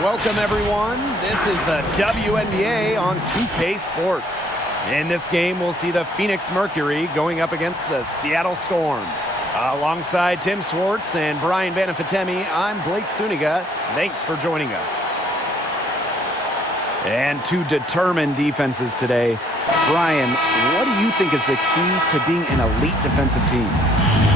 Welcome, everyone. This is the WNBA on 2K Sports. In this game, we'll see the Phoenix Mercury going up against the Seattle Storm. Alongside Tim Swartz and Brian Banafitemi, I'm Blake Suniga. Thanks for joining us. And two determined defenses today. Brian, what do you think is the key to being an elite defensive team?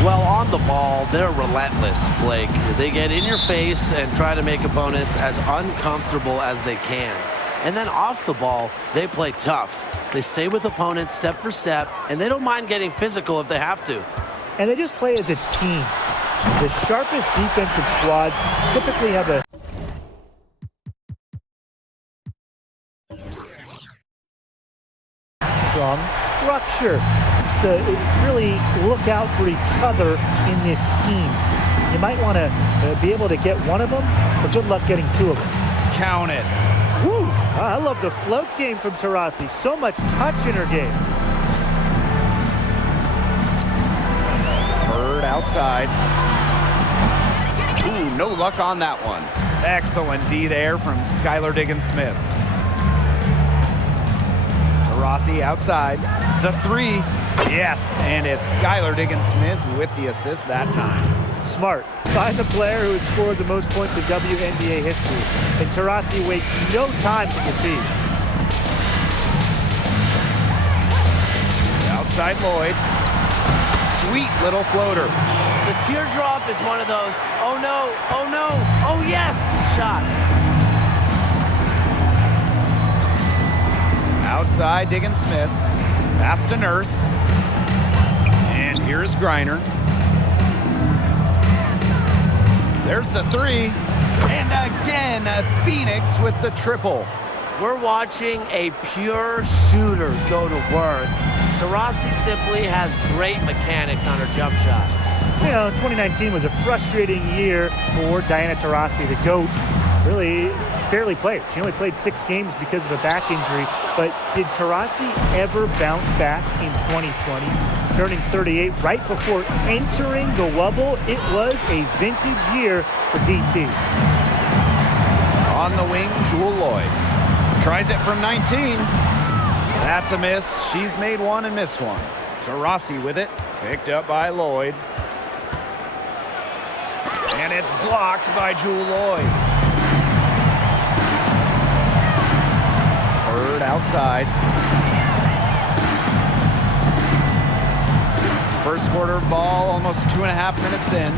Well, on the ball, they're relentless, Blake. They get in your face and try to make opponents as uncomfortable as they can. And then off the ball, they play tough. They stay with opponents step for step, and they don't mind getting physical if they have to. And they just play as a team. The sharpest defensive squads typically have a strong structure. So really look out for each other in this scheme. You might want to be able to get one of them, but good luck getting two of them. Count it. Woo! I love the float game from Taurasi. So much touch in her game. Bird outside. Ooh, no luck on that one. Excellent D there from Skylar Diggins-Smith. Taurasi outside. The three. Yes, and it's Skylar Diggins-Smith with the assist that time. Smart. Find the player who has scored the most points in WNBA history. And Taurasi wastes no time to concede. Outside Lloyd. Sweet little floater. The teardrop is one of those, oh no, oh yes, shots. Outside Diggins-Smith. Pass to Nurse. And here's Griner. There's the three. And again, Phoenix with the triple. We're watching a pure shooter go to work. Taurasi simply has great mechanics on her jump shot. You know, 2019 was a frustrating year for Diana Taurasi, the GOAT. Really barely played. She only played 6 games because of a back injury. But did Taurasi ever bounce back in 2020? Turning 38 right before entering the Wubble, it was a vintage year for DT. On the wing, Jewel Lloyd. Tries it from 19. That's a miss. She's made one and missed one. Taurasi with it. Picked up by Lloyd. And it's blocked by Jewel Lloyd. Bird outside. First quarter ball, almost 2.5 minutes in.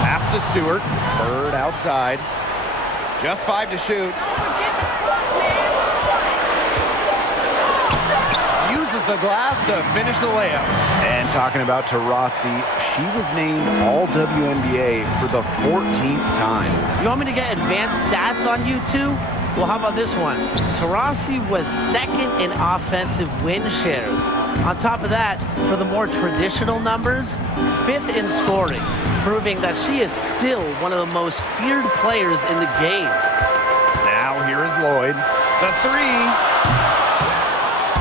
Pass to Stewart. Bird outside. Just 5 to shoot. Uses the glass to finish the layup. And talking about Taurasi, she was named All-WNBA for the 14th time. You want me to get advanced stats on you two? Well, how about this one? Taurasi was second in offensive win shares. On top of that, for the more traditional numbers, 5th in scoring, proving that she is still one of the most feared players in the game. Now here is Lloyd. The three.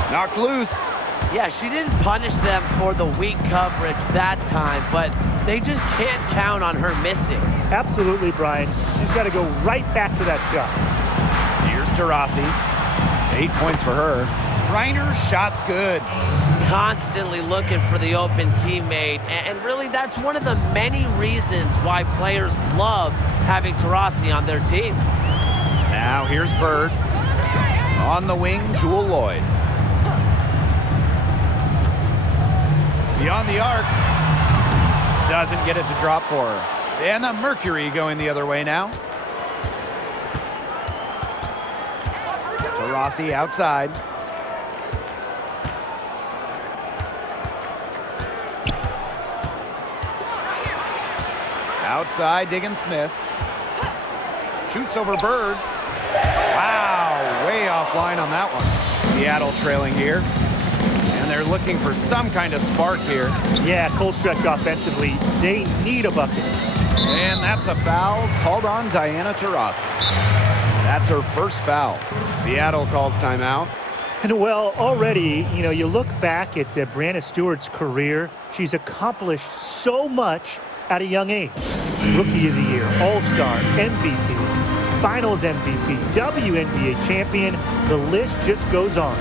Knocked loose. Yeah, she didn't punish them for the weak coverage that time, but they just can't count on her missing. Absolutely, Brian. She's got to go right back to that shot. Here's Taurasi. 8 points for her. Griner, shot's good. Constantly looking for the open teammate, and really that's one of the many reasons why players love having Taurasi on their team. Now here's Bird. On the wing, Jewel Lloyd. Beyond the arc. Doesn't get it to drop for her. And the Mercury going the other way now. Taurasi outside. Outside, Diggins-Smith. Shoots over Bird. Wow, way offline on that one. Seattle trailing here. And they're looking for some kind of spark here. Yeah, cold stretch offensively. They need a bucket. And that's a foul called on Diana Taurasi. That's her first foul. Seattle calls timeout. And well, already, you look back at Brianna Stewart's career. She's accomplished so much at a young age. Rookie of the Year, All-Star, MVP, Finals MVP, WNBA champion. The list just goes on.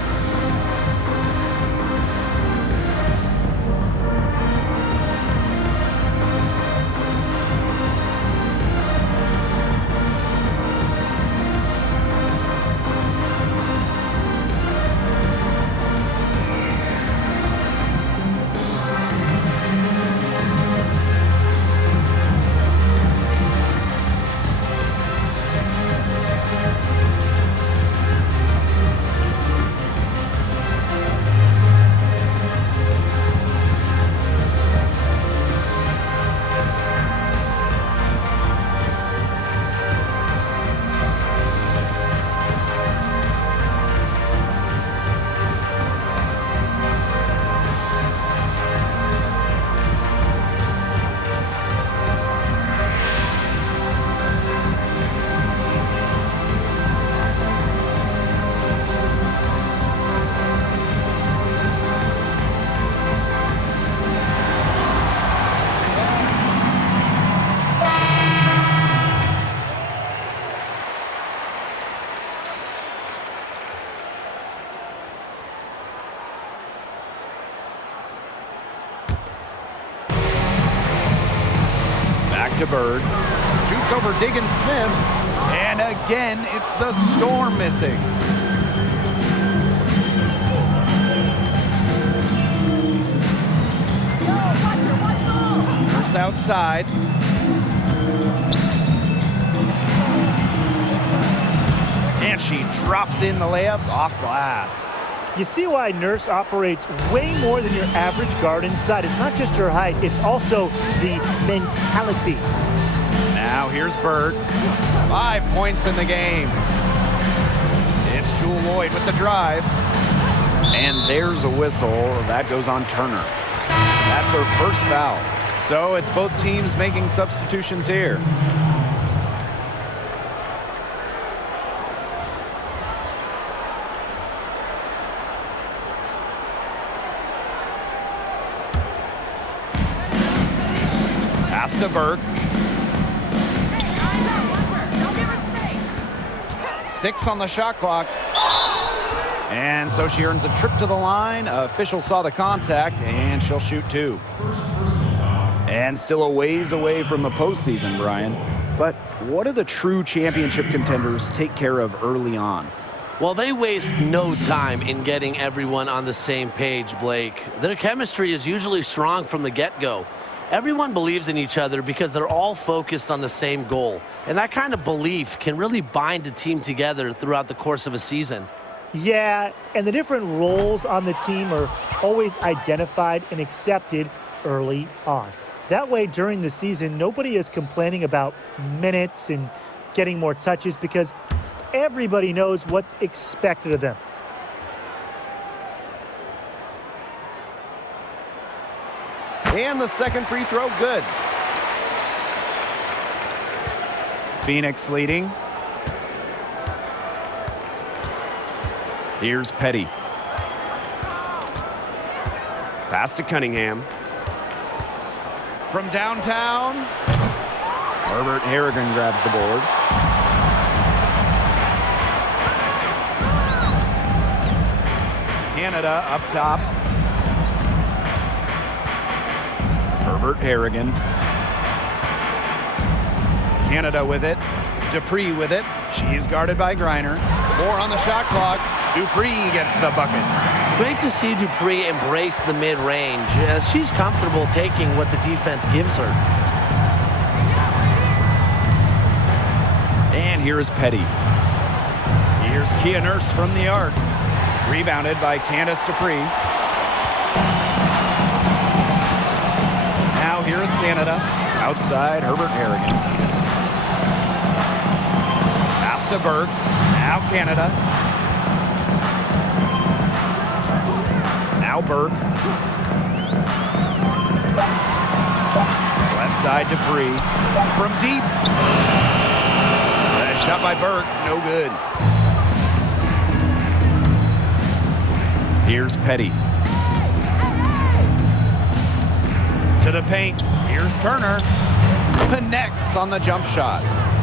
To Bird, shoots over Diggins Smith, and again it's the Storm missing. First outside. And she drops in the layup off glass. You see why Nurse operates way more than your average guard inside. It's not just her height, it's also the mentality. Now here's Bird. 5 points in the game. It's Jewel Lloyd with the drive. And there's a whistle. That goes on Turner. That's her first foul. So it's both teams making substitutions here. Pass to Burke. 6 on the shot clock. And so she earns a trip to the line. Official saw the contact, and she'll shoot 2. And still a ways away from the postseason, Brian. But what do the true championship contenders take care of early on? Well, they waste no time in getting everyone on the same page, Blake. Their chemistry is usually strong from the get-go. Everyone believes in each other because they're all focused on the same goal. And that kind of belief can really bind a team together throughout the course of a season. Yeah, and the different roles on the team are always identified and accepted early on. That way, during the season, nobody is complaining about minutes and getting more touches because everybody knows what's expected of them. And the second free throw, good. Phoenix leading. Here's Petty. Pass to Cunningham. From downtown, Herbert Harrigan grabs the board. Canada up top. Herbert Harrigan. Canada with it. Dupree with it. She's guarded by Griner. 4 on the shot clock. Dupree gets the bucket. Great to see Dupree embrace the mid-range as she's comfortable taking what the defense gives her. And here's Petty. Here's Kia Nurse from the arc. Rebounded by Candace Dupree. Now here is Canada. Outside, Herbert Harrigan. Pass to Burke. Now Canada. Now Burke. Left side Dupree. From deep. Shot by Burke. No good. Here's Petty. To the paint. Here's Turner. Connects on the jump shot.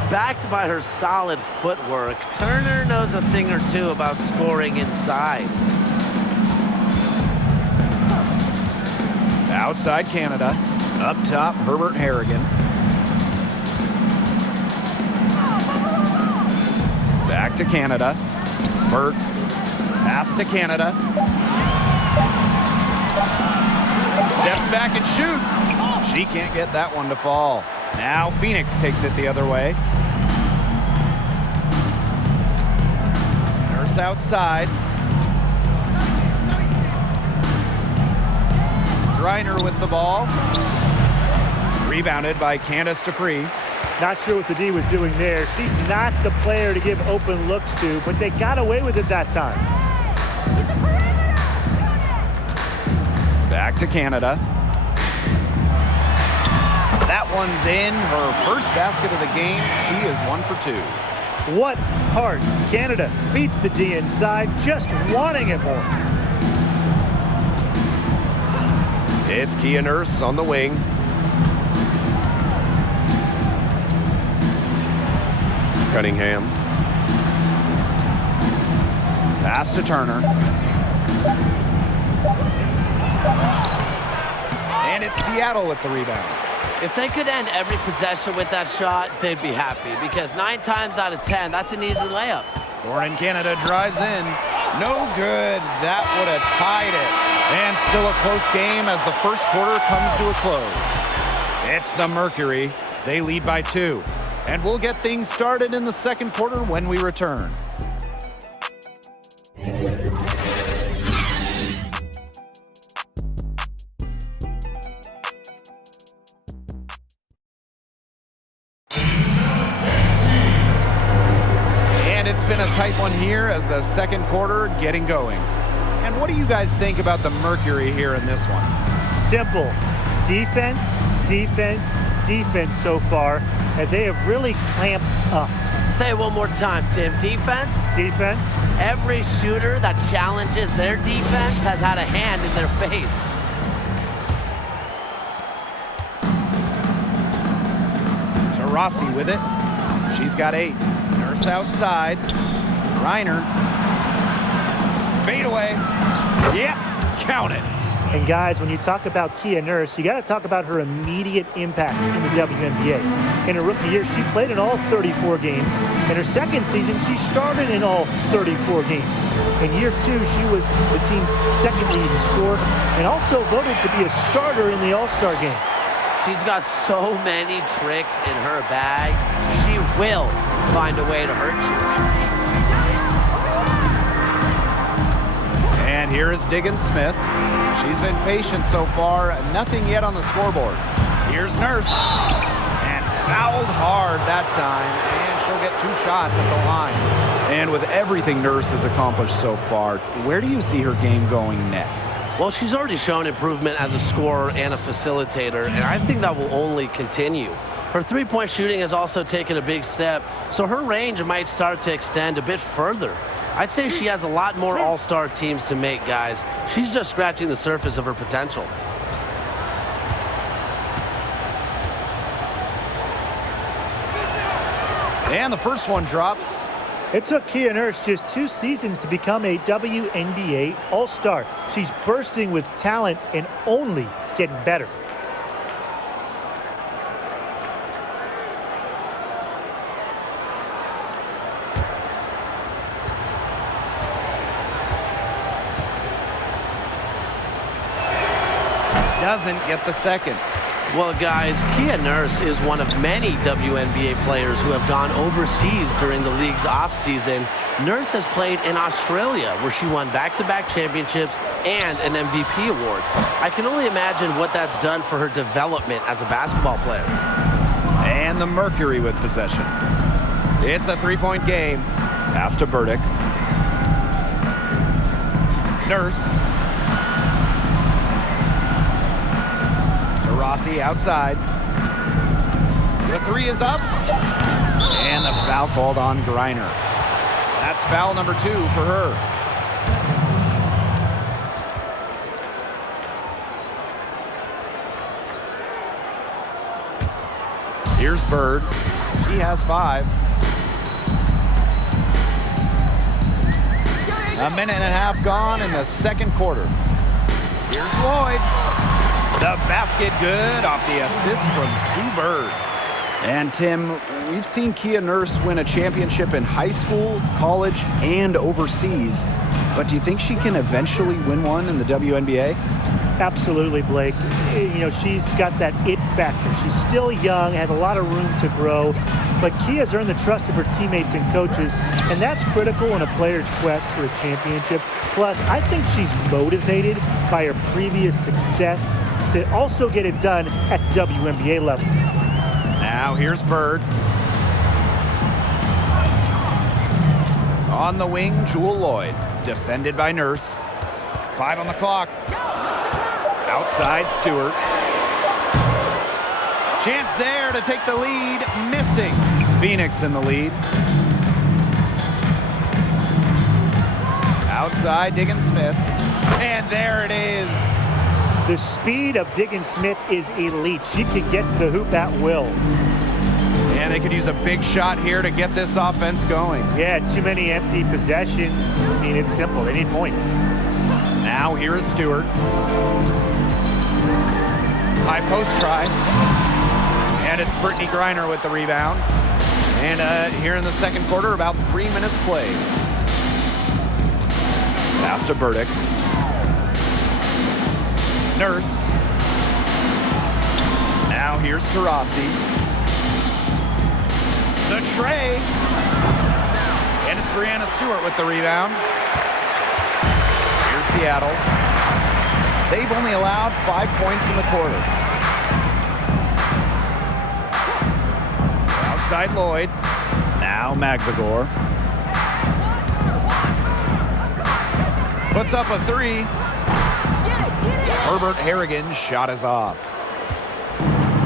Backed by her solid footwork, Turner knows a thing or two about scoring inside. Outside Canada. Up top, Herbert Harrigan. Back to Canada. Burt. Pass to Canada. Steps back and shoots. She can't get that one to fall. Now Phoenix takes it the other way. Nurse outside. Griner with the ball. Rebounded by Candace Dupree. Not sure what the D was doing there. She's not the player to give open looks to, but they got away with it that time. Back to Canada. That one's in. Her first basket of the game. She is 1 for 2. What heart. Canada beats the D inside, just wanting it more. It's Kia Nurse on the wing. Cunningham. Pass to Turner. And it's Seattle with the rebound. If they could end every possession with that shot, they'd be happy, because 9 times out of 10, that's an easy layup. Lauren Canada drives in. No good. That would have tied it. And still a close game as the first quarter comes to a close. It's the Mercury. They lead by 2. And we'll get things started in the second quarter when we return. And it's been a tight one here as the second quarter getting going. And what do you guys think about the Mercury here in this one? Simple. Defense, defense, defense so far, and they have really clamped up. Say it one more time, Tim. Defense? Defense. Every shooter that challenges their defense has had a hand in their face. Rossi with it. She's got 8. Nurse outside. Reiner. Fade away. Yep, count it. And guys, when you talk about Kia Nurse, you got to talk about her immediate impact in the WNBA. In her rookie year, she played in all 34 games. In her second season, she started in all 34 games. In year 2, she was the team's second leading scorer and also voted to be a starter in the All-Star game. She's got so many tricks in her bag. She will find a way to hurt you. And here is Diggins Smith. She's been patient so far. Nothing yet on the scoreboard. Here's Nurse. And fouled hard that time. And she'll get 2 shots at the line. And with everything Nurse has accomplished so far, where do you see her game going next? Well, she's already shown improvement as a scorer and a facilitator, and I think that will only continue. Her three-point shooting has also taken a big step, so her range might start to extend a bit further. I'd say she has a lot more all-star teams to make, guys. She's just scratching the surface of her potential. And the first one drops. It took Kia Nurse just 2 seasons to become a WNBA All-Star. She's bursting with talent and only getting better. Doesn't get the second. Well, guys, Kia Nurse is one of many WNBA players who have gone overseas during the league's offseason. Nurse has played in Australia, where she won back-to-back championships and an MVP award. I can only imagine what that's done for her development as a basketball player. And the Mercury with possession. It's a 3-point game. Pass to Burdick. Nurse. Rossi outside. The 3 is up. And the foul called on Griner. That's foul number 2 for her. Here's Bird. He has 5. A minute and a half gone in the second quarter. Here's Lloyd. The basket good off the assist from Sue Bird. And Tim, we've seen Kia Nurse win a championship in high school, college, and overseas. But do you think she can eventually win one in the WNBA? Absolutely, Blake. You know, she's got that it factor. She's still young, has a lot of room to grow. But Kia's earned the trust of her teammates and coaches, and that's critical in a player's quest for a championship. Plus, I think she's motivated by her previous success to also get it done at the WNBA level. Now here's Bird. On the wing, Jewel Lloyd. Defended by Nurse. 5 on the clock. Outside, Stewart. Chance there to take the lead. Missing. Phoenix in the lead. Outside, Diggins-Smith. And there it is. The speed of Diggins-Smith is elite. She can get to the hoop at will. And they could use a big shot here to get this offense going. Yeah, too many empty possessions. I mean, it's simple. They need points. Now here is Stewart. High post try. And it's Brittany Griner with the rebound. And here in the second quarter, about 3 minutes played. Pass to Burdick. Nurse. Now here's Taurasi. The tray. And it's Brianna Stewart with the rebound. Here's Seattle. They've only allowed 5 points in the quarter. Outside Lloyd. Now Magbagor. Puts up a 3. Herbert Harrigan's shot is off.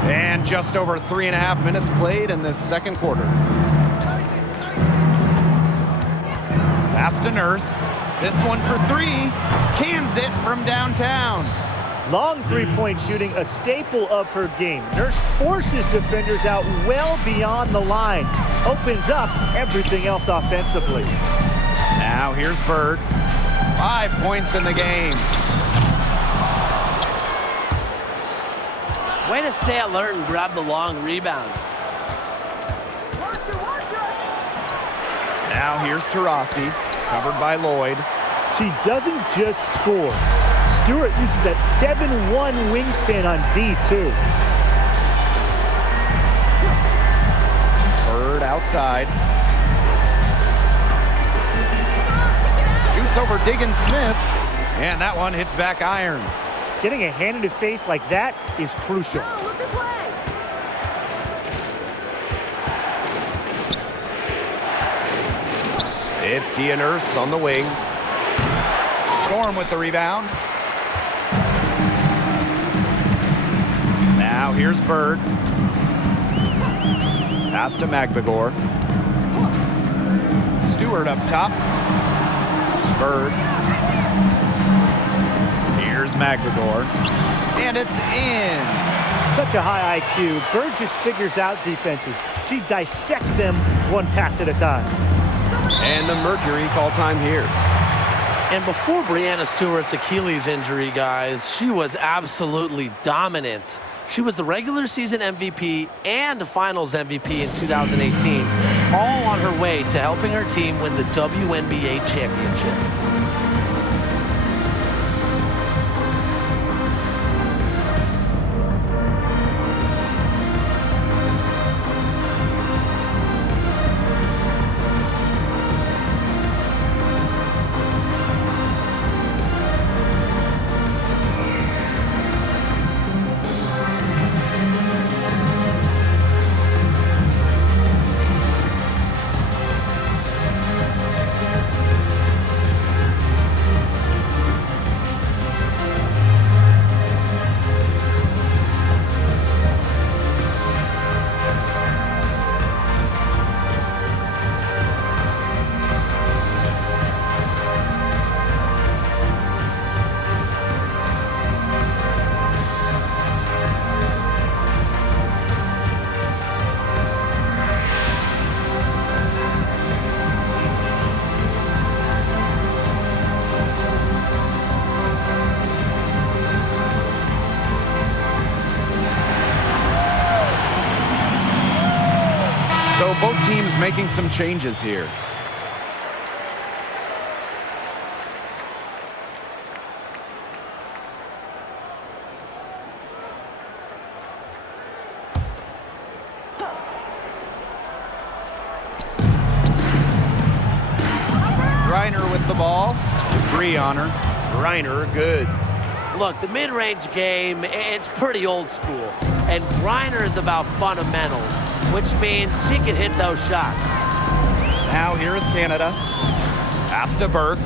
And just over 3.5 minutes played in this second quarter. Pass to Nurse. This one for 3. Cans it from downtown. Long three-point shooting, a staple of her game. Nurse forces defenders out well beyond the line. Opens up everything else offensively. Now here's Bird. 5 points in the game. Way to stay alert and grab the long rebound. Now here's Taurasi, covered by Lloyd. She doesn't just score. Stewart uses that 7-1 wingspan on D, too. Bird outside. Shoots over Diggins-Smith, and that one hits back iron. Getting a hand in the face like that is crucial. Look this way. It's Kia Nurse on the wing. Storm with the rebound. Now here's Bird. Pass to Magbagor. Stewart up top. Bird. Here's Magbagor. And it's in. Such a high IQ. Bird just figures out defenses. She dissects them one pass at a time. And the Mercury call time here. And before Brianna Stewart's Achilles injury, guys, she was absolutely dominant. She was the regular season MVP and finals MVP in 2018, all on her way to helping her team win the WNBA championship. So both teams making some changes here. Reiner with the ball. Three on her. Reiner good. Look, the mid-range game, it's pretty old school. And Reiner is about fundamentals, which means she can hit those shots. Now here is Canada. Pass to Burke.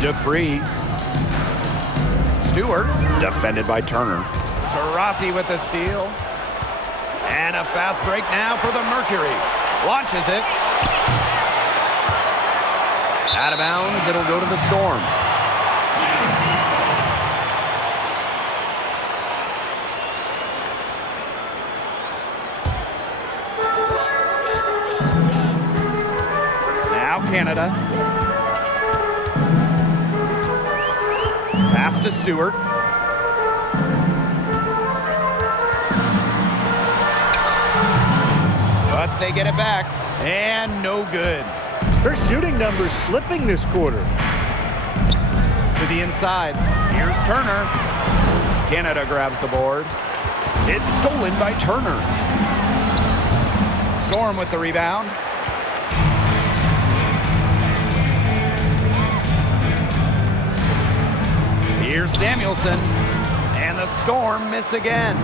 Dupree. Stewart. Defended by Turner. Taurasi with the steal. And a fast break now for the Mercury. Launches it. Out of bounds, it'll go to the Storm. Now Canada. Pass to Stewart. But they get it back, and no good. Her shooting numbers slipping this quarter. To the inside. Here's Turner. Canada grabs the board. It's stolen by Turner. Storm with the rebound. Here's Samuelson. And the Storm miss again.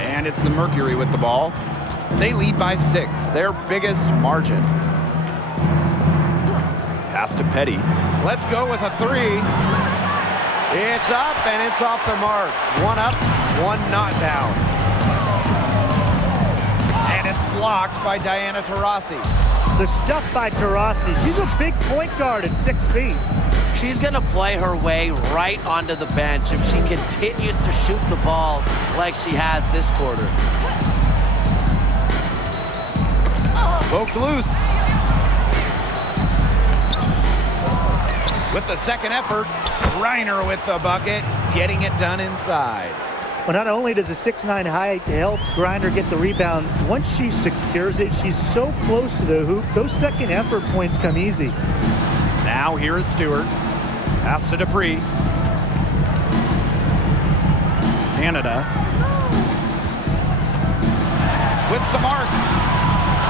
And it's the Mercury with the ball. They lead by 6, their biggest margin. Pass to Petty. Let's go with a 3. It's up and it's off the mark. One up, one not down. And it's blocked by Diana Taurasi. The stuff by Taurasi. She's a big point guard at 6 feet. She's going to play her way right onto the bench if she continues to shoot the ball like she has this quarter. Poked loose. With the second effort, Reiner with the bucket, getting it done inside. Well, not only does a 6'9" height help Griner get the rebound, once she secures it, she's so close to the hoop, those second effort points come easy. Now here is Stewart. Pass to Dupree. Canada. With some arc.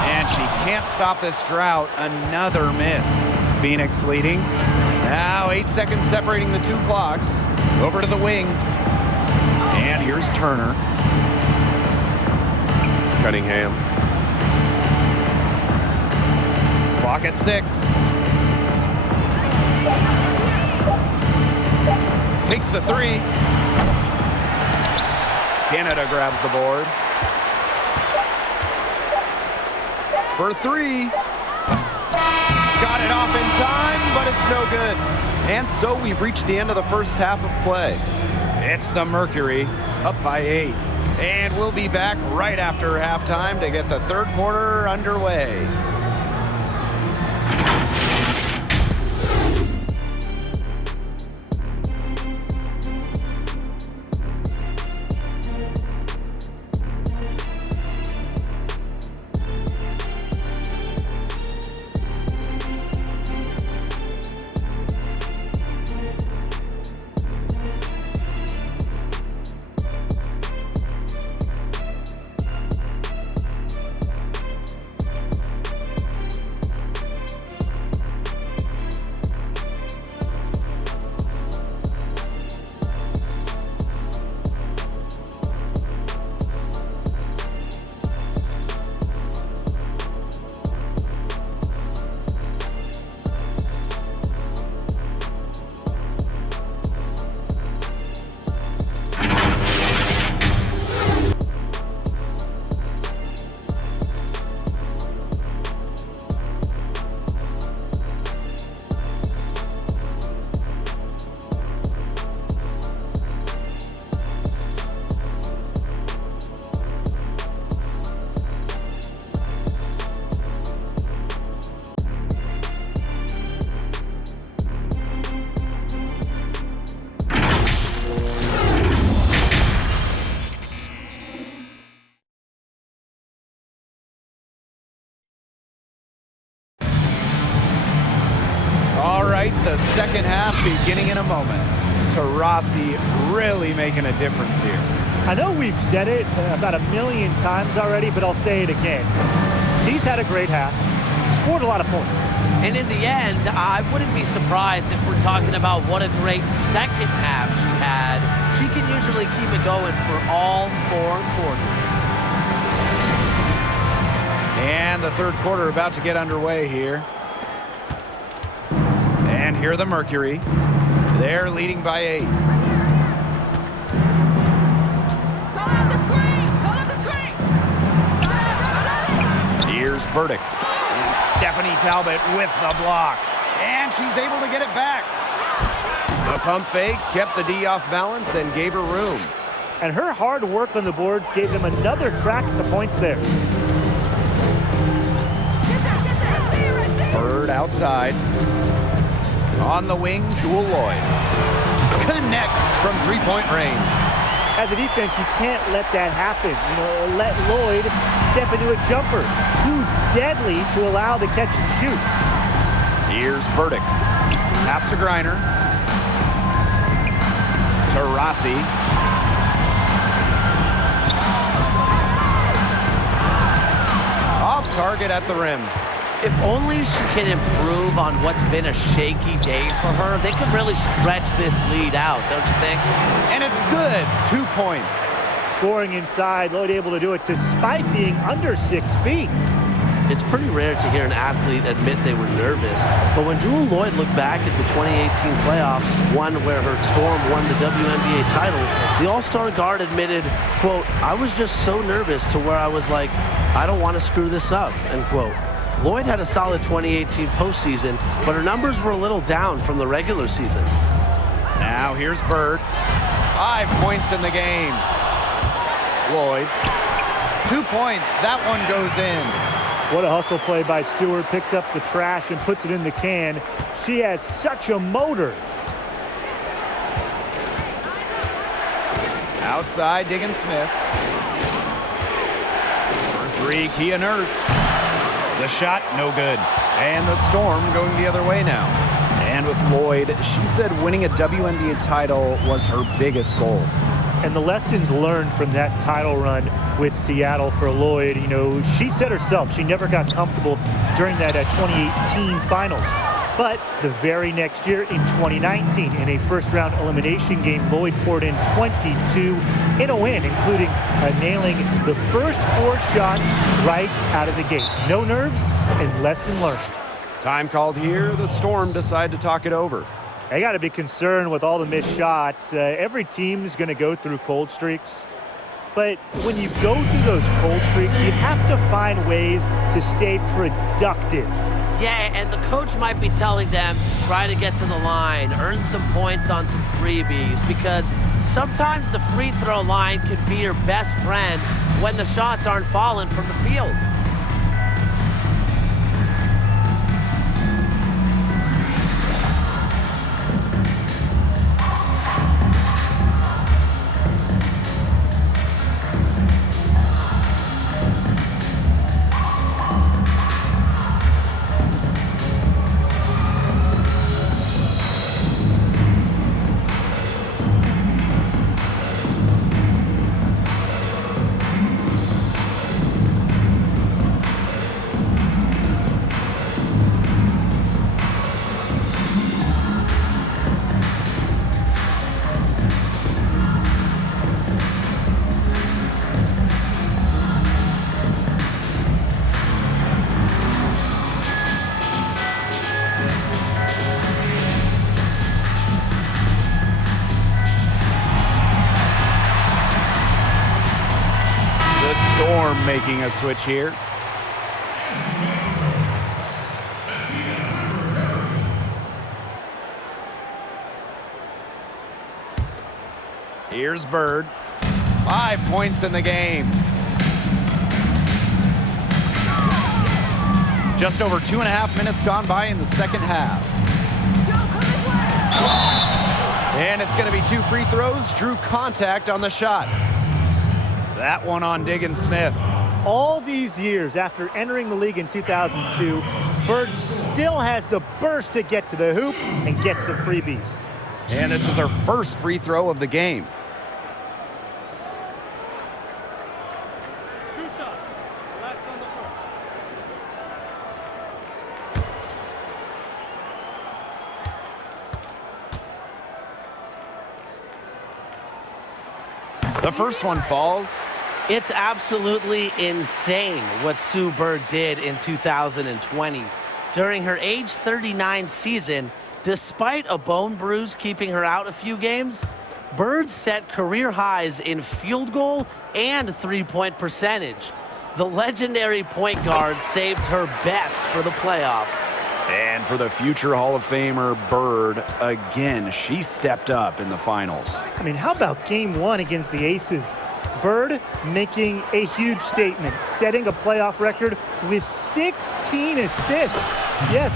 And she can't stop this drought. Another miss. Phoenix leading. Now 8 seconds separating the 2 clocks. Over to the wing. And here's Turner. Cunningham. Clock at 6. Takes the 3. Canada grabs the board. For 3. Got it off in time, but it's no good. And so we've reached the end of the first half of play. It's the Mercury, up by 8. And we'll be back right after halftime to get the third quarter underway. the second half beginning in a moment. Taurasi really making a difference here. I know we've said it about a million times already, but I'll say it again. He's had a great half, scored a lot of points. And in the end, I wouldn't be surprised if we're talking about what a great second half she had. She can usually keep it going for all 4 quarters. And the third quarter about to get underway here. And here are the Mercury. They're leading by 8. Call out the screen! Call out the screen! Here's Burdick. And Stephanie Talbot with the block. And she's able to get it back. The pump fake kept the D off balance and gave her room. And her hard work on the boards gave them another crack at the points there. Bird outside. On the wing, Jewel Lloyd. Connects from three-point range. As a defense, you can't let that happen. You know, let Lloyd step into a jumper. Too deadly to allow the catch and shoot. Here's Burdick. Pass to Griner. Taurasi. Off target at the rim. If only she can improve on what's been a shaky day for her, they could really stretch this lead out, don't you think? And it's good. 2 points. Scoring inside, Lloyd able to do it despite being under 6 feet. It's pretty rare to hear an athlete admit they were nervous, but when Jewel Lloyd looked back at the 2018 playoffs, one where her Storm won the WNBA title, the All-Star guard admitted, quote, "I was just so nervous to where I was like, I don't want to screw this up," end quote. Lloyd had a solid 2018 postseason, but her numbers were a little down from the regular season. Now here's Bird. 5 points in the game. Lloyd. 2 points. That one goes in. What a hustle play by Stewart. Picks up the trash and puts it in the can. She has such a motor. Outside, Diggin Smith. For 3, Kia Nurse. The shot, no good. And the Storm going the other way now. And with Lloyd, she said winning a WNBA title was her biggest goal. And the lessons learned from that title run with Seattle for Lloyd, you know, she said herself she never got comfortable during that 2018 finals. But the very next year in 2019, in a first-round elimination game, Lloyd poured in 22 in a win, including nailing the first 4 shots right out of the gate. No nerves and lesson learned. Time called here. The Storm decide to talk it over. They got to be concerned with all the missed shots. Every team is going to go through cold streaks. But when you go through those cold streaks, you have to find ways to stay productive. Yeah, and the coach might be telling them to try to get to the line, earn some points on some freebies, because sometimes the free throw line can be your best friend when the shots aren't falling from the field. Storm making a switch here. Here's Bird. 5 points in the game. Just over 2.5 minutes gone by in the second half. And it's going to be 2 free throws. Drew contact on the shot. That one on Diggin Smith. All these years after entering the league in 2002, Bird still has the burst to get to the hoop and get some freebies. And this is her first free throw of the game. Two shots. Relax on the first. The first one falls. It's absolutely insane what Sue Bird did in 2020. During her age 39 season, despite a bone bruise keeping her out a few games, Bird set career highs in field goal and three-point percentage. The legendary point guard saved her best for the playoffs. And for the future Hall of Famer, Bird, again, she stepped up in the finals. I mean, how about game one against the Aces? Bird making a huge statement, setting a playoff record with 16 assists. Yes,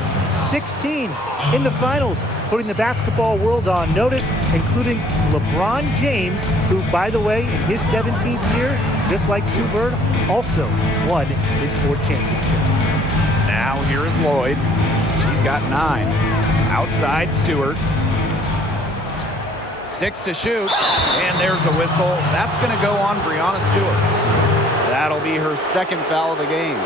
16 in the finals, putting the basketball world on notice, including LeBron James, who, by the way, in his 17th year, just like Sue Bird, also won his 4th championship. Now here is Lloyd. She's got 9. Outside Stewart. 6 to shoot, and there's a whistle. That's going to go on Breanna Stewart. That'll be her 2nd foul of the game.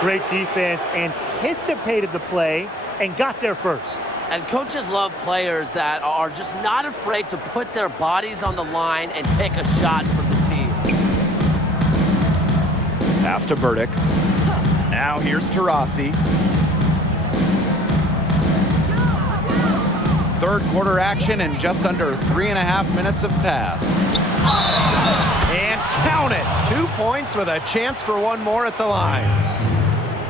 Great defense, anticipated the play, and got there first. And coaches love players that are just not afraid to put their bodies on the line and take a shot for the team. Pass to Burdick. Now here's Taurasi. Third quarter action and just under 3.5 minutes have passed. And count it! 2 points with a chance for one more at the line.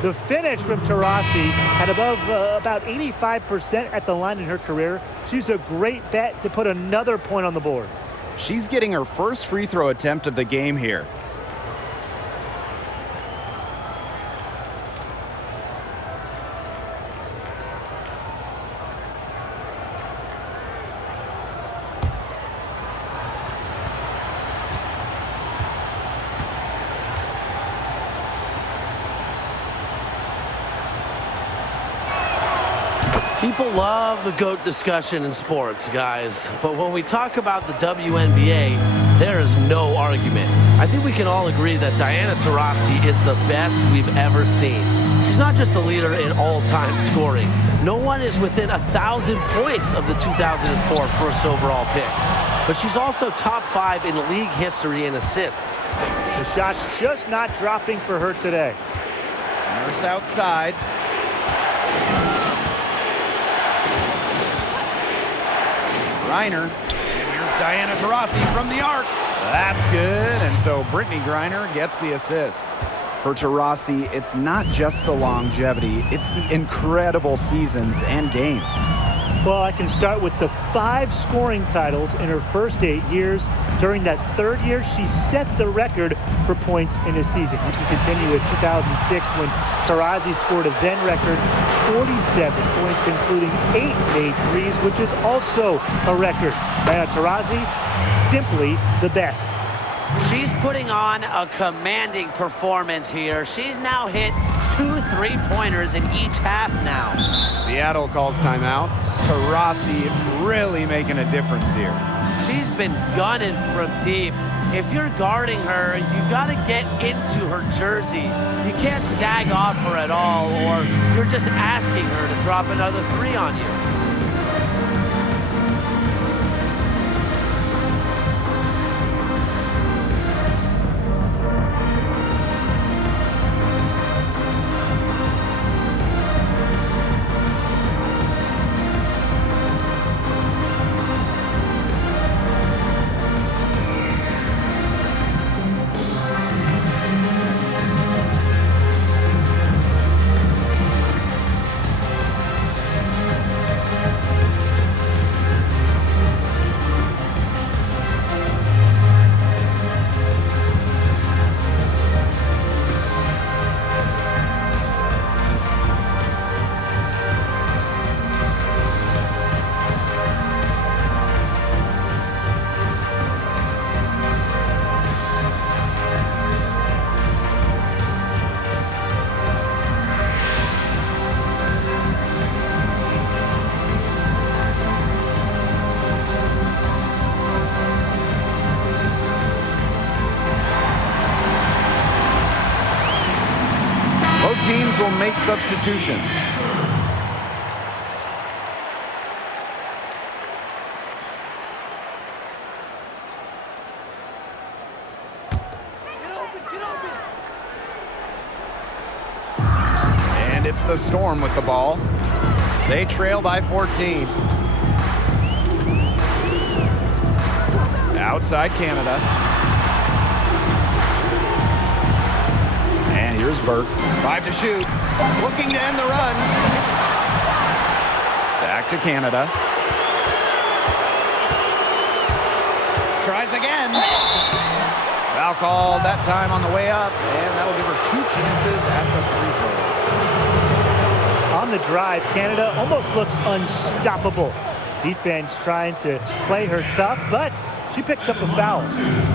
The finish from Taurasi at about 85% at the line in her career. She's a great bet to put another point on the board. She's getting her first free throw attempt of the game here. People love the GOAT discussion in sports, guys. But when we talk about the WNBA, there is no argument. I think we can all agree that Diana Taurasi is the best we've ever seen. She's not just the leader in all-time scoring. No one is within 1,000 points of the 2004 first overall pick. But she's also top 5 in league history in assists. The shot's just not dropping for her today. Nurse outside. Griner, and here's Diana Taurasi from the arc. That's good, and so Brittany Griner gets the assist. For Taurasi, it's not just the longevity, it's the incredible seasons and games. Well, I can start with the 5 scoring titles in her first 8 years. During that 3rd year, she set the record for points in a season. You can continue with 2006 when Taurasi scored a then record 47 points, including 8 made threes, which is also a record. Diana Taurasi, simply the best. She's putting on a commanding performance here. She's now hit 2 3-pointers in each half now. Seattle calls timeout. Taurasi really making a difference here. She's been gunning from deep. If you're guarding her, you got to get into her jersey. You can't sag off her at all, or you're just asking her to drop another 3 on you. teams will make substitutions. Get open. And it's the Storm with the ball. They trail by 14. Outside Canada. And here's Burke. 5 to shoot. Looking to end the run. Back to Canada. Tries again. Foul called that time on the way up, and that'll give her 2 chances at the free throw. On the drive, Canada almost looks unstoppable. Defense trying to play her tough, but she picks up a foul.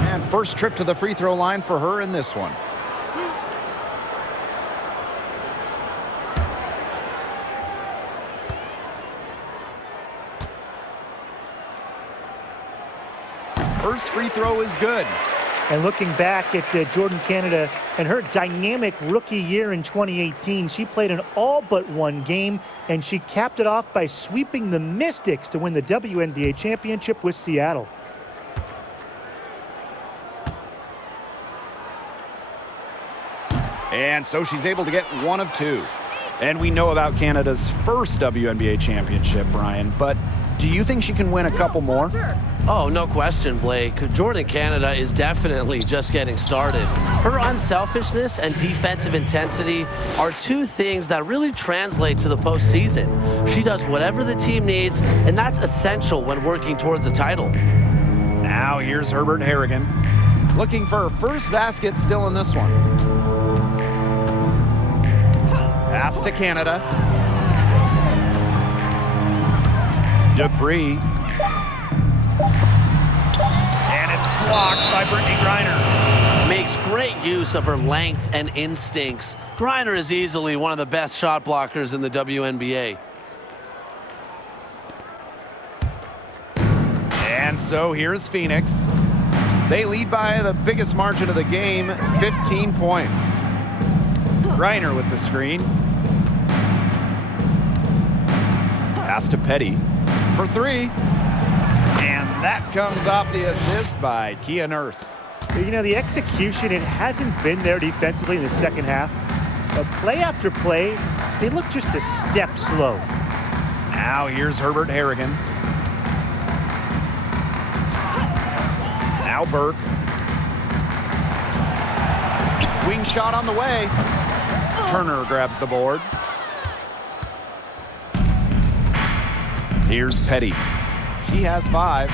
And first trip to the free throw line for her in this one. First free throw is good. And looking back at Jordan Canada and her dynamic rookie year in 2018, she played in all but one game, and she capped it off by sweeping the Mystics to win the WNBA championship with Seattle. And so she's able to get 1 of 2. And we know about Canada's first WNBA championship, Brian, but do you think she can win a couple more? Oh, no question, Blake. Jordan Canada is definitely just getting started. Her unselfishness and defensive intensity are 2 things that really translate to the postseason. She does whatever the team needs, and that's essential when working towards a title. Now here's Herbert Harrigan, looking for her first basket still in this one. Pass to Canada. Dupree. And it's blocked by Brittany Griner. Makes great use of her length and instincts. Griner is easily one of the best shot blockers in the WNBA. And so here's Phoenix. They lead by the biggest margin of the game, 15 points. Griner with the screen. Pass to Petty for 3. And that comes off the assist by Kia Nurse. You know, the execution, it hasn't been there defensively in the second half. But play after play, they look just a step slow. Now here's Herbert Harrigan. Now Burke. Wing shot on the way. Turner grabs the board. Here's Petty. She has 5.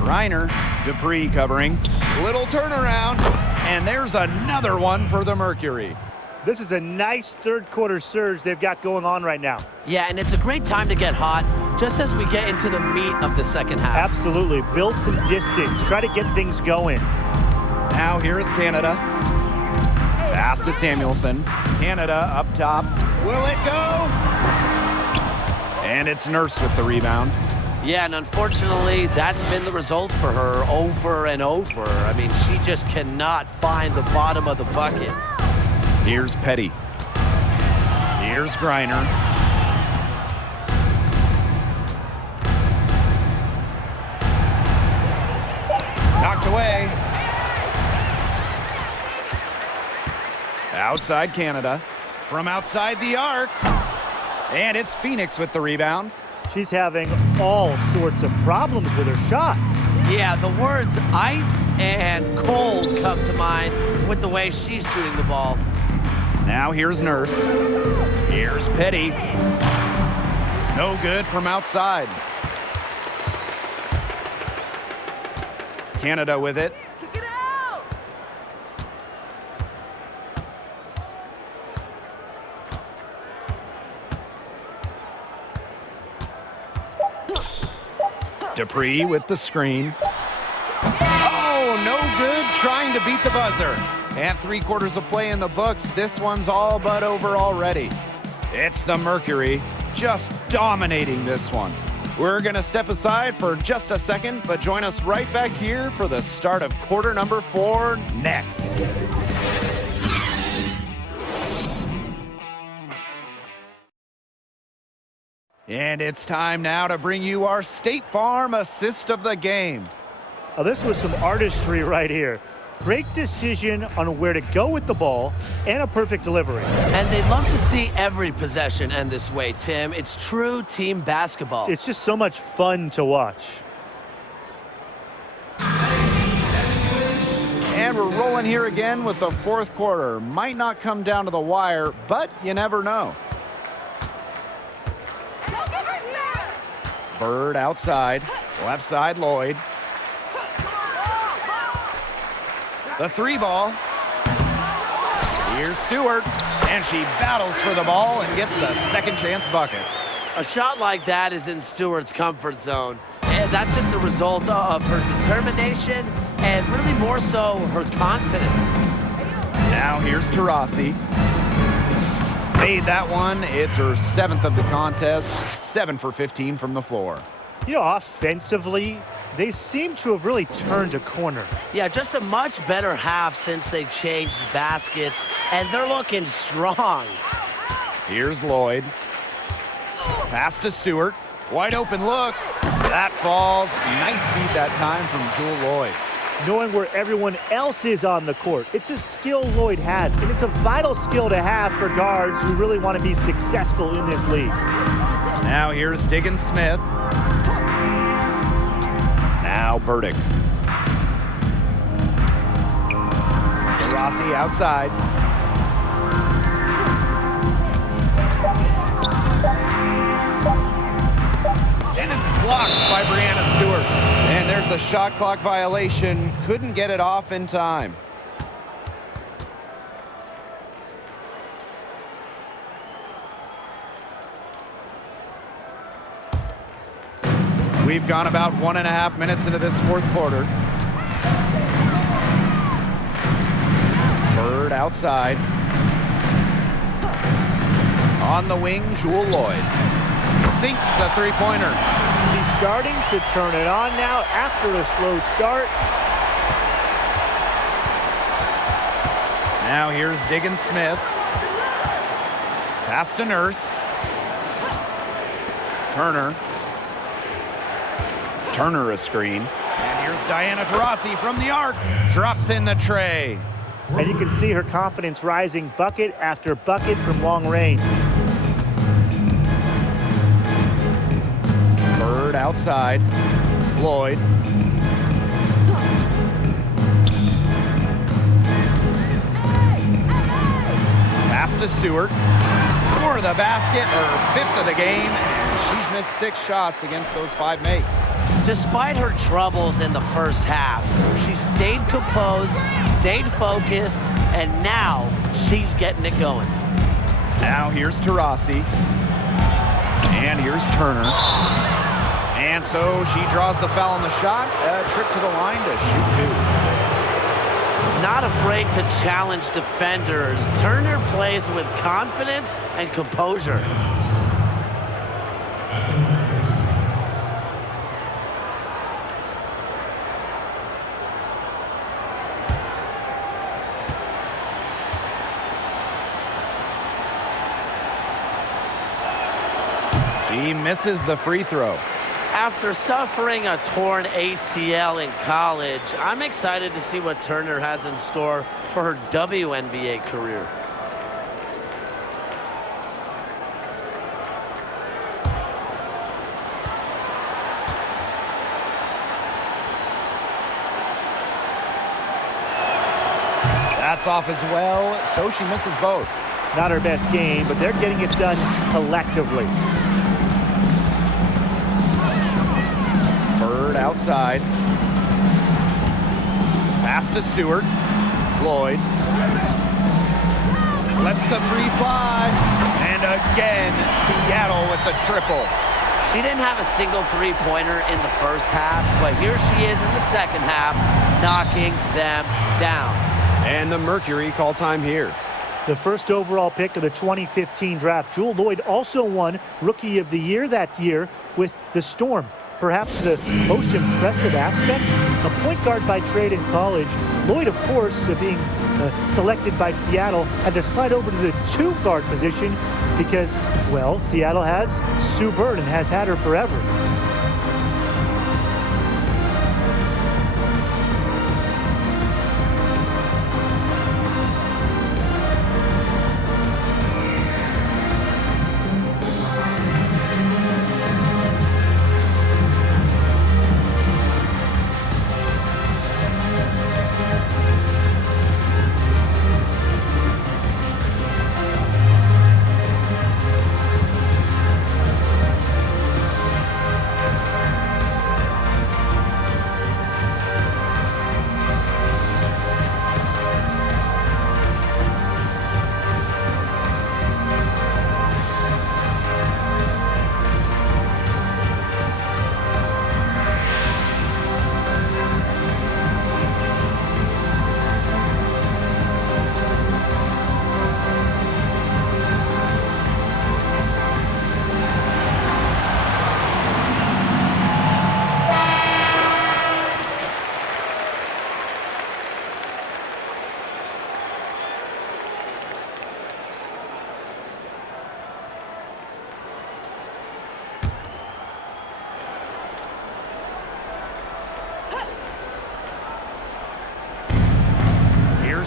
Griner, Dupree covering. Little turnaround. And there's another one for the Mercury. This is a nice third-quarter surge they've got going on right now. Yeah, and it's a great time to get hot, just as we get into the meat of the second half. Absolutely. Build some distance. Try to get things going. Now here is Canada. Pass to Samuelson. Canada up top. Will it go? And it's Nurse with the rebound. Yeah, and unfortunately, that's been the result for her over and over. I mean, she just cannot find the bottom of the bucket. Here's Petty. Here's Griner. Knocked away. Outside Canada. From outside the arc. And it's Phoenix with the rebound. She's having all sorts of problems with her shots. Yeah, the words ice and cold come to mind with the way she's shooting the ball. Now here's Nurse. Here's Petty. No good from outside. Canada with it. Kick it out! Dupree with the screen. Oh, no good trying to beat the buzzer. And 3/4 of play in the books. This one's all but over already. It's the Mercury just dominating this one. We're going to step aside for just a second, but join us right back here for the start of quarter number 4 next. And it's time now to bring you our State Farm assist of the game. Oh, this was some artistry right here. Great decision on where to go with the ball and a perfect delivery. And they'd love to see every possession end this way, Tim. It's true team basketball. It's just so much fun to watch. And we're rolling here again with the fourth quarter. Might not come down to the wire, but you never know. Bird outside, left side Lloyd. The three ball. Here's Stewart, and she battles for the ball and gets the second chance bucket. A shot like that is in Stewart's comfort zone. And that's just a result of her determination and really more so her confidence. Now here's Taurasi. Made that one. It's her 7th of the contest, 7 for 15 from the floor. You know, offensively, they seem to have really turned a corner. Yeah, just a much better half since they changed baskets, and they're looking strong. Here's Lloyd. Pass to Stewart. Wide open look. That falls. Nice feed that time from Jewel Lloyd. Knowing where everyone else is on the court. It's a skill Lloyd has, and it's a vital skill to have for guards who really want to be successful in this league. Now here's Diggins Smith. Now Burdick. Rossi outside. And it's blocked by Brianna Stewart. And there's the shot clock violation. Couldn't get it off in time. We've gone about 1.5 minutes into this fourth quarter. Bird outside. On the wing, Jewel Lloyd. Sinks the three-pointer. She's starting to turn it on now after a slow start. Now here's Diggins Smith. Pass to Nurse. Turner a screen. And here's Diana Taurasi from the arc. Drops in the tray. And you can see her confidence rising bucket after bucket from long range. Bird outside. Lloyd. Pass to Stewart. For the basket, her 5th of the game. And she's missed 6 shots against those 5 makes. Despite her troubles in the first half, she stayed composed, stayed focused, and now she's getting it going. Now here's Taurasi. And here's Turner. And so she draws the foul on the shot. A trip to the line to shoot 2. Not afraid to challenge defenders. Turner plays with confidence and composure. He misses the free throw. After suffering a torn ACL in college, I'm excited to see what Turner has in store for her WNBA career. That's off as well, so she misses both. Not her best game, but they're getting it done collectively. Bird outside. Pass to Stewart. Lloyd. Lets the 3 fly. And again, Seattle with the triple. She didn't have a single three-pointer in the first half, but here she is in the second half, knocking them down. And the Mercury call time here. The first overall pick of the 2015 draft. Jewel Lloyd also won Rookie of the Year that year with the Storm. Perhaps the most impressive aspect, a point guard by trade in college. Lloyd, of course, being selected by Seattle, had to slide over to the 2-guard position because, well, Seattle has Sue Bird and has had her forever.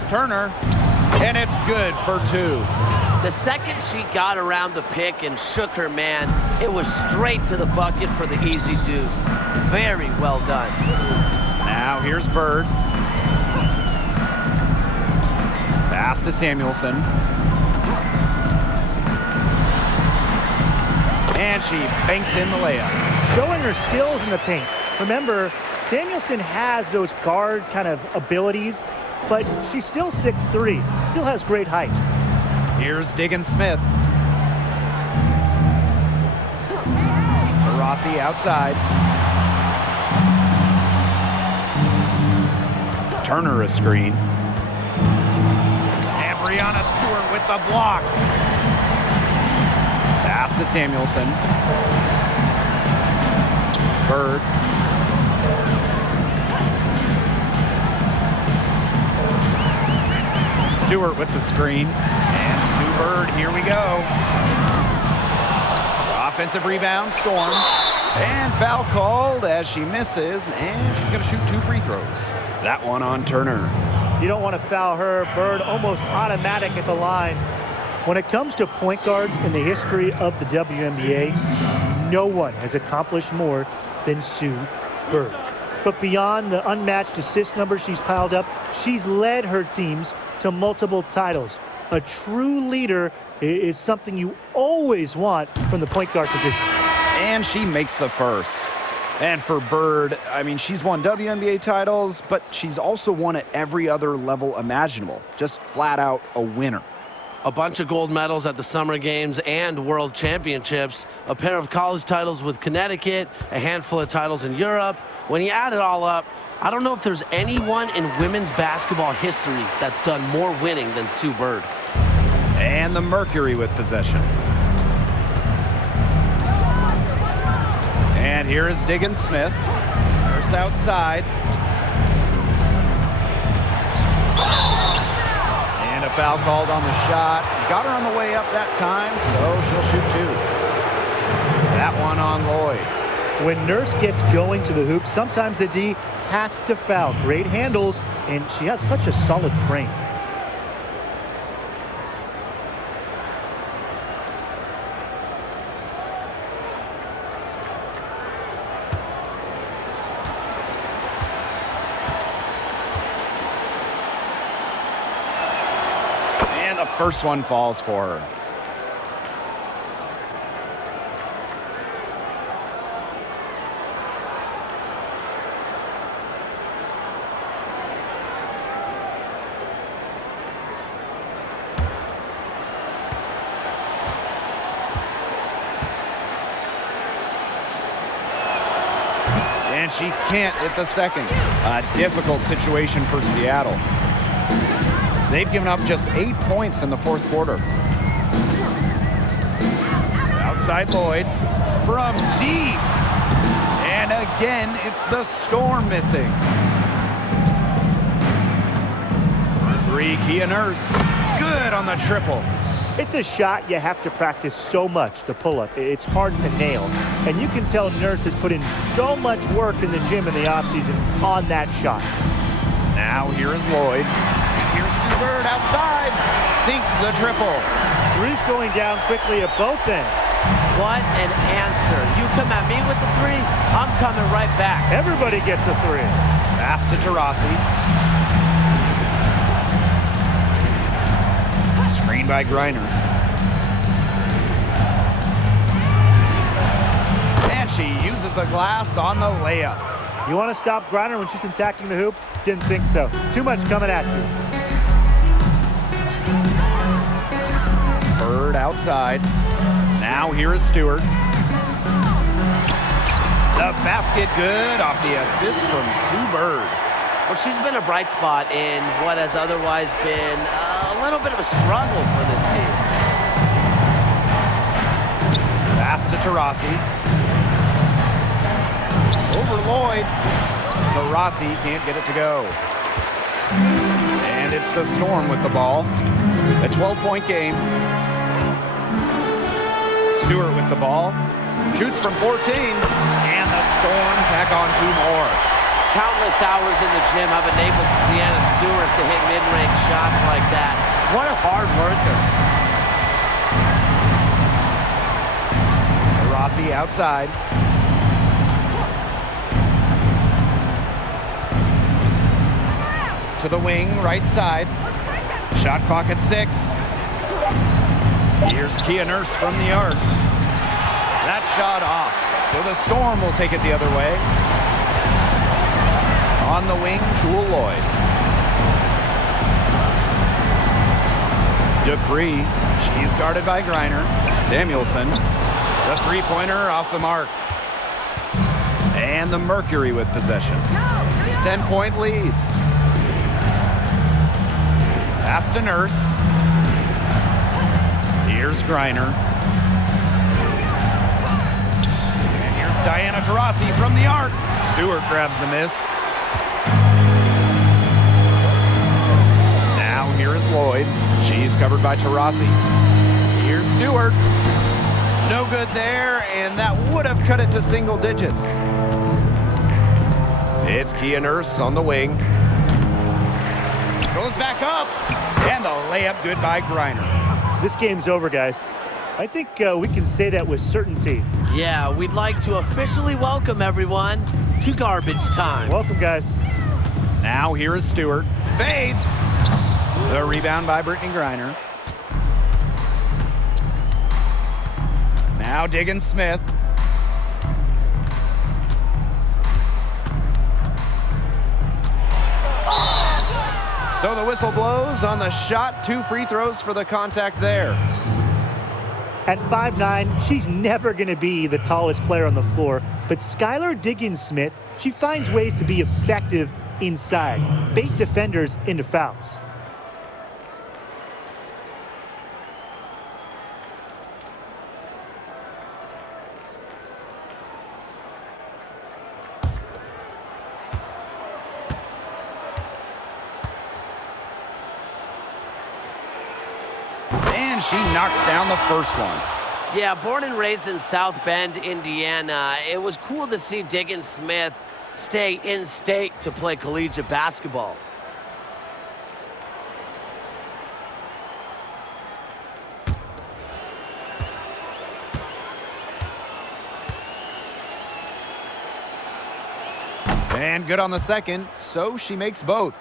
Turner, and it's good for 2. The second she got around the pick and shook her man, it was straight to the bucket for the easy deuce. Very well done. Now here's Bird. Pass to Samuelson. And she banks in the layup. Showing her skills in the paint. Remember, Samuelson has those guard kind of abilities, but she's still 6'3", still has great height. Here's Diggins Smith. Rossi outside. Turner a screen. And Brianna Stewart with the block. Pass to Samuelson. Bird. Stewart with the screen. And Sue Bird, here we go. Offensive rebound, Storm. And foul called as she misses, and she's going to shoot 2 free throws. That one on Turner. You don't want to foul her. Bird almost automatic at the line. When it comes to point guards in the history of the WNBA, no one has accomplished more than Sue Bird. But beyond the unmatched assist numbers she's piled up, she's led her teams to multiple titles. A true leader is something you always want from the point guard position. And she makes the first. And for Bird, I mean, she's won WNBA titles, but she's also won at every other level imaginable. Just flat out a winner. A bunch of gold medals at the Summer Games and World Championships, a pair of college titles with Connecticut, a handful of titles in Europe. When you add it all up, I don't know if there's anyone in women's basketball history that's done more winning than Sue Bird. And the Mercury with possession. And here is Diggins Smith. First outside. And a foul called on the shot. Got her on the way up that time, so she'll shoot 2. That one on Lloyd. When Nurse gets going to the hoop, sometimes the D has to foul. Great handles, and she has such a solid frame. And the first one falls for her. And she can't hit the second. A difficult situation for Seattle. They've given up just 8 points in the fourth quarter. Outside Lloyd from deep. And again, it's the Storm missing. For 3. three, Kia Nurse. Good on the triple. It's a shot you have to practice so much, the pull-up. It's hard to nail. And you can tell Nurse has put in so much work in the gym in the offseason on that shot. Now here is Lloyd. Here's Bird outside. Sinks the triple. Three's going down quickly at both ends. What an answer. You come at me with the three, I'm coming right back. Everybody gets a three. Pass to Taurasi. Screen by Griner. And she uses the glass on the layup. You want to stop Griner when she's attacking the hoop? Didn't think so. Too much coming at you. Bird outside. Now here is Stewart. The basket good off the assist from Sue Bird. Well, she's been a bright spot in what has otherwise been a little bit of a struggle for this team. Pass to Taurasi. Over Lloyd. Taurasi can't get it to go. And it's the Storm with the ball. A 12-point game. Stewart with the ball. Shoots from 14. And the Storm tack on two more. Countless hours in the gym have enabled Deanna Stewart to hit mid-range shots like that. What a hard worker. Taurasi outside. To the wing, right side. Shot clock at 6. Here's Kia Nurse from the arc. That shot off. So the Storm will take it the other way. On the wing, Jewel Lloyd. Dupree. She's guarded by Griner. Samuelson. The three-pointer off the mark. And the Mercury with possession. 10-point lead. Pass to Nurse. Here's Griner. And here's Diana Taurasi from the arc. Stewart grabs the miss. Now here is Lloyd. She's covered by Taurasi. Here's Stewart. No good there, and that would have cut it to single digits. It's Kia Nurse on the wing. Goes back up, and the layup good by Griner. This game's over, guys. I think we can say that with certainty. Yeah, we'd like to officially welcome everyone to garbage time. Welcome, guys. Now here is Stewart. Fades. The rebound by Brittany Griner. Now Diggins Smith. So the whistle blows on the shot. 2 free throws for the contact there. At 5'9", she's never going to be the tallest player on the floor, but Skylar Diggins-Smith, she finds ways to be effective inside, bait defenders into fouls. And she knocks down the first one. Yeah, born and raised in South Bend, Indiana, it was cool to see Diggins Smith stay in state to play collegiate basketball. And good on the second, so she makes both.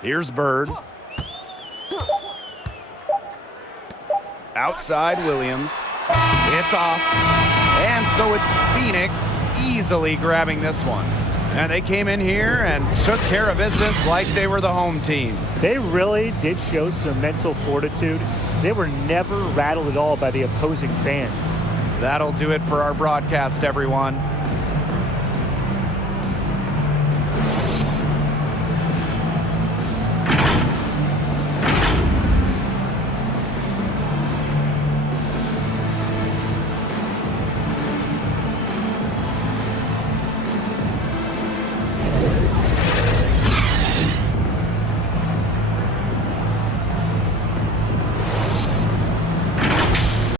Here's Bird. Outside Williams. It's off. And so it's Phoenix easily grabbing this one. And they came in here and took care of business like they were the home team. They really did show some mental fortitude. They were never rattled at all by the opposing fans. That'll do it for our broadcast, everyone.